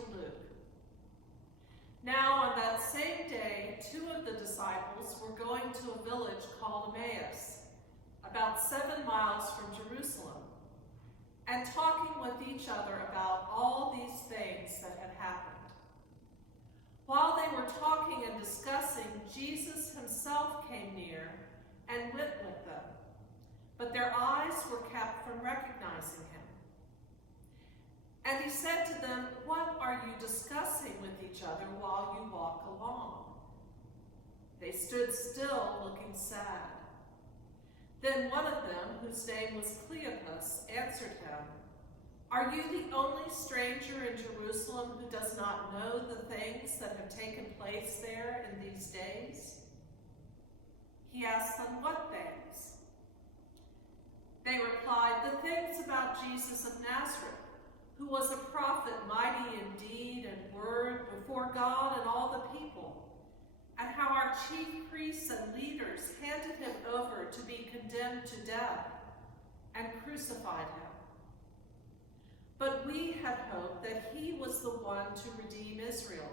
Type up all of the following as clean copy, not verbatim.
to Luke. Now on that same day, 2 of the disciples were going to a village called Emmaus, about 7 miles from Jerusalem, and talking with each other about all these things that had happened. While they were talking and discussing, Jesus himself came near and went with them, but their eyes were kept from recognizing him. And he said to them, "What are you discussing with each other while you walk along?" They stood still, looking sad. Then one of them, whose name was Cleopas, answered him, "Are you the only stranger in Jerusalem who does not know the things that have taken place there in these days?" He asked them, "What things?" They replied, "The things about Jesus of Nazareth, who was a prophet, mighty in deed and word before God and all the people, and how our chief priests and leaders handed him over to be condemned to death and crucified him. But we had hoped that he was the one to redeem Israel.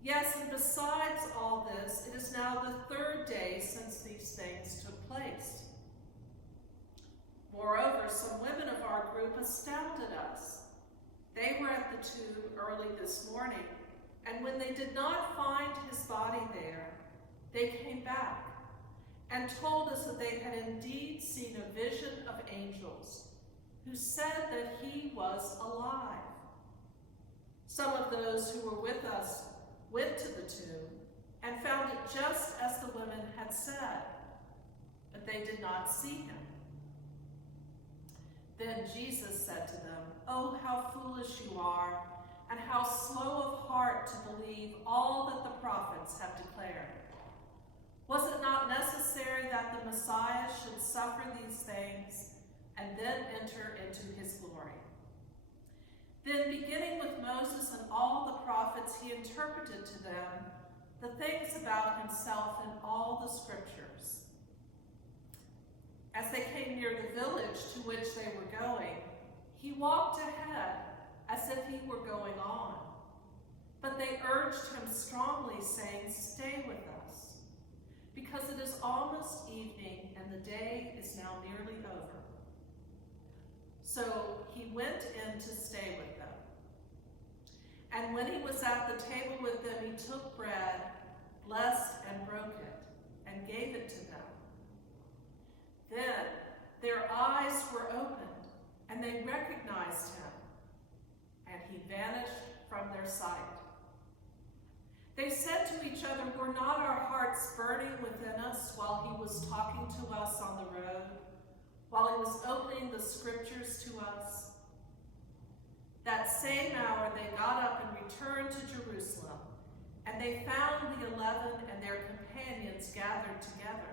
Yes, and besides all this, it is now the 3rd day since these things took place. Moreover, some women of our group astounded us. They were at the tomb early this morning, and when they did not find his body there, they came back and told us that they had indeed seen a vision of angels who said that he was alive. Some of those who were with us went to the tomb and found it just as the women had said, but they did not see him." Then Jesus said to them, "Oh, how foolish you are, and how slow of heart to believe all that the prophets have declared. Was it not necessary that the Messiah should suffer these things and then enter into his glory?" Then, beginning with Moses and all the prophets, he interpreted to them the things about himself in all the scriptures. As they came near the village to which they were going, he walked ahead as if he were going on. But they urged him strongly, saying, "Stay with us, because it is almost evening and the day is now nearly over." So he went in to stay with them. And when he was at the table with them, he took bread, blessed and broke it, and gave it to them. Then their eyes were opened, and they recognized him, and he vanished from their sight. They said to each other, "Were not our hearts burning within us while he was talking to us on the road, while he was opening the scriptures to us?" That same hour they got up and returned to Jerusalem, and they found the 11 and their companions gathered together.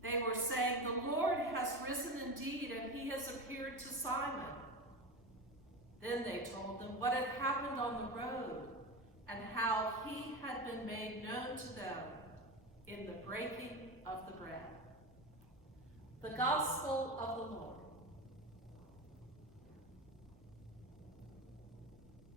They were saying, "The Lord has risen indeed, and he has appeared to Simon." Then they told them what had happened on the road, and how he had been made known to them in the breaking of the bread. The Gospel of the